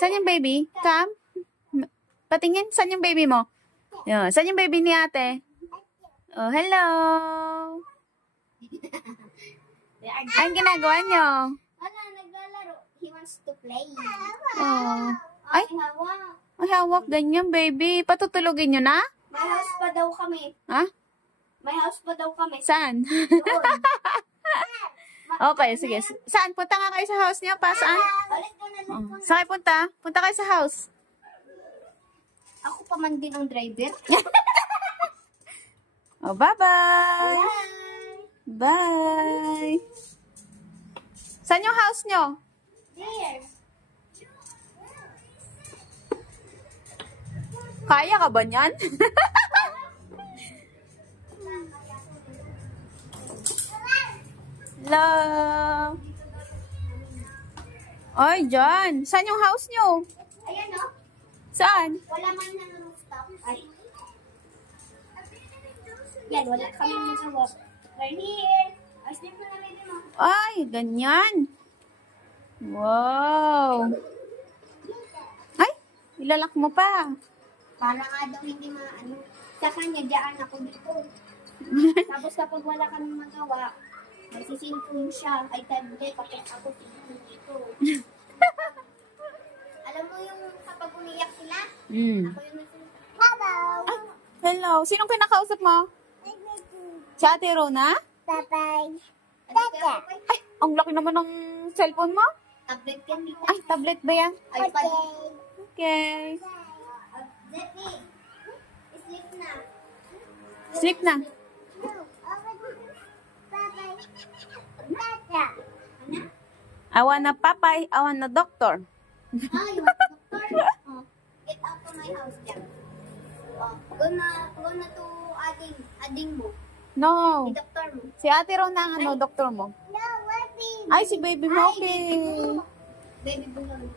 Saan yung baby? Come. Patingin, saan yung baby mo? Yan. Saan yung baby ni ate? Oh, hello. Anong ginagawa nyo? Wala, naglalaro. He wants to play. Oh. Ay, hawak. ay, hawak ganyan, baby. Patutulugin nyo na? May house pa daw kami. Ha? May house pa daw kami. Saan? Doon. Okay, sige. Saan? Punta nga kayo sa house niya pa? Saan? Ulit ko na lang. Oh. Saan kayo punta? Punta kayo sa house. Ako pa man din ang driver. Oh, bye-bye. Bye. Bye. Saan yung house nyo? There. Kaya ka ba niyan? Hello. Ay, dyan. Saan yung house nyo? Ayan o. Saan? Wala man na rooftop. Ay. Yan, wala kami nagawa. We're here. Ay, sleep mo na rin mo. Ay, ganyan. Wow. Ay, ilalak mo pa. Para nga daw hindi maano. Sa kanya, dyan ako dito. Tapos kapag wala kami magawa, magsisinfon siya. Ay, tabi, kapag ako dito. Alam mo yung kapag umiyak sila? Ako yung nagsinfon. Hello! Ay, hello. Sinong kinakausap mo? Si Ate Rona? Bye-bye. Ay, ang laki naman ng cellphone mo. Tablet yan dito. Ay, tablet ba yan? iPad. Okay. Zeti, sleep na. Sleep na. I wanna papay, I wanna doctor. Ah, you want to doctor? Oh, get out of my house, Jack. Oh, go na to ading mo. No. I-doctor mo. Si Ate Rona ang ano, doktor mo. No, baby. Ay, si baby mo, okay. Baby bulong.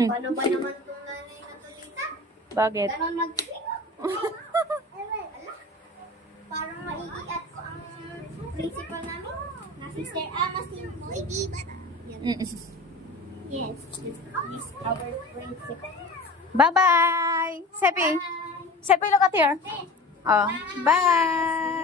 Paano ba naman itong nanay na tulita? Bakit? Ganon mag-iiyak. Parang maiiyak ko ang principal namin. Na Sister Ama Simboy. Yes, this is our principal. Bye-bye. Sepi. Bye. Sepi, look at here. Hey. Oh, bye.